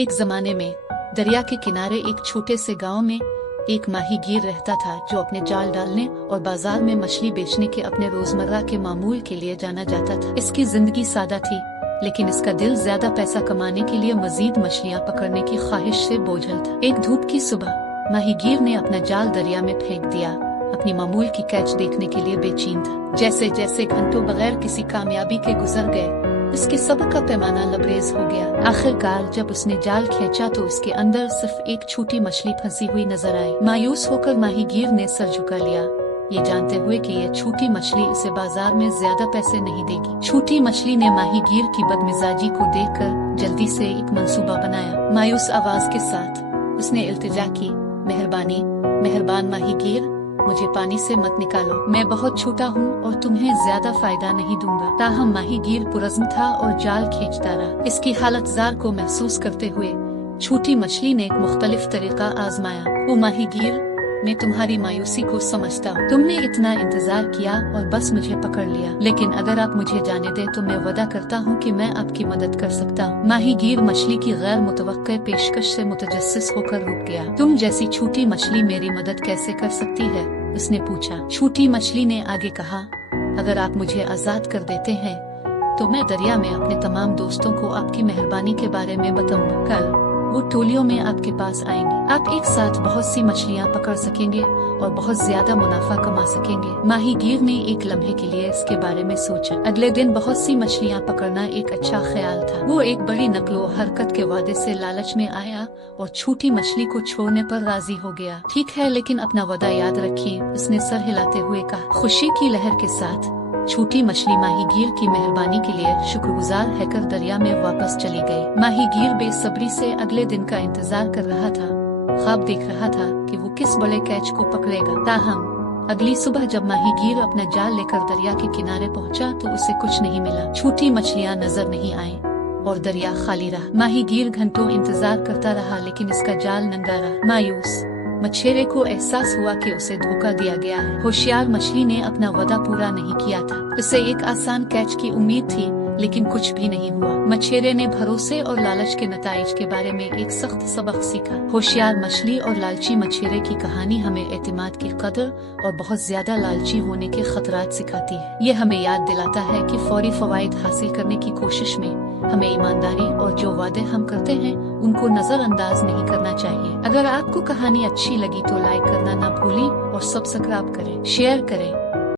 एक जमाने में दरिया के किनारे एक छोटे से गांव में एक माहीगीर रहता था जो अपने जाल डालने और बाजार में मछली बेचने के अपने रोजमर्रा के मामूल के लिए जाना जाता था। इसकी जिंदगी सादा थी, लेकिन इसका दिल ज्यादा पैसा कमाने के लिए मजीद मछलियां पकड़ने की ख्वाहिश से बोझल था। एक धूप की सुबह माहीगीर ने अपना जाल दरिया में फेंक दिया। अपनी मामूल की कैच देखने के लिए बेचैन था। जैसे जैसे घंटों बगैर किसी कामयाबी के गुजर गए, उसके सब्र का पैमाना लबरेज हो गया। आखिरकार जब उसने जाल खींचा तो उसके अंदर सिर्फ एक छोटी मछली फंसी हुई नजर आई। मायूस होकर माहीगीर ने सर झुका लिया, ये जानते हुए कि यह छोटी मछली इसे बाजार में ज्यादा पैसे नहीं देगी। छोटी मछली ने माहीगीर की बदमिजाजी को देखकर जल्दी से एक मंसूबा बनाया। मायूस आवाज के साथ उसने इल्तिजा की, मेहरबान माहीगीर, मुझे पानी से मत निकालो। मैं बहुत छोटा हूँ और तुम्हें ज्यादा फायदा नहीं दूंगा। ताहम माहीगीर पुरज़्म था और जाल खींचता रहा। इसकी हालत जार को महसूस करते हुए छोटी मछली ने एक मुख्तलिफ तरीका आजमाया। ओ माहीगीर, मैं तुम्हारी मायूसी को समझता हूँ। तुमने इतना इंतजार किया और बस मुझे पकड़ लिया, लेकिन अगर आप मुझे जाने दें तो मैं वादा करता हूँ कि मैं आपकी मदद कर सकता हूँ। माहीगीर मछली की गैर मुतवक्के पेशकश से मुतजस्सिस होकर रुक गया। तुम जैसी छोटी मछली मेरी मदद कैसे कर सकती है? उसने पूछा। छोटी मछली ने आगे कहा, अगर आप मुझे आजाद कर देते हैं तो मैं दरिया में अपने तमाम दोस्तों को आपकी मेहरबानी के बारे में बताऊंगा। कल वो टोलियों में आपके पास आएंगे। आप एक साथ बहुत सी मछलियां पकड़ सकेंगे और बहुत ज्यादा मुनाफा कमा सकेंगे। माहीगीर ने एक लम्हे के लिए इसके बारे में सोचा। अगले दिन बहुत सी मछलियां पकड़ना एक अच्छा ख्याल था। वो एक बड़ी नकलो हरकत के वादे से लालच में आया और छोटी मछली को छोड़ने पर राजी हो गया। ठीक है, लेकिन अपना वादा याद रखिए, उसने सर हिलाते हुए कहा। खुशी की लहर के साथ छोटी मछली माहीगीर की मेहरबानी के लिए शुक्रगुजार रहकर दरिया में वापस चली गई। माहीगीर बेसब्री से अगले दिन का इंतजार कर रहा था। ख्वाब देख रहा था कि वो किस बड़े कैच को पकड़ेगा। ताहम अगली सुबह जब माहीगीर अपना जाल लेकर दरिया के किनारे पहुंचा तो उसे कुछ नहीं मिला। छोटी मछलियां नजर नहीं आई और दरिया खाली रहा। माहीगीर घंटों इंतजार करता रहा, लेकिन इसका जाल नंगा रहा। मायूस मछेरे को एहसास हुआ कि उसे धोखा दिया गया है। होशियार मछली ने अपना वादा पूरा नहीं किया था। उसे एक आसान कैच की उम्मीद थी, लेकिन कुछ भी नहीं हुआ। मछेरे ने भरोसे और लालच के नताइज के बारे में एक सख्त सबक सीखा। होशियार मछली और लालची मछेरे की कहानी हमें एतमाद की कदर और बहुत ज्यादा लालची होने के खतरात सिखाती है। ये हमें याद दिलाता है कि फौरी फवायद हासिल करने की कोशिश में हमें ईमानदारी और जो वादे हम करते हैं उनको नजरअंदाज नहीं करना चाहिए। अगर आपको कहानी अच्छी लगी तो लाइक करना ना भूलें और सब्सक्राइब करें, शेयर करें।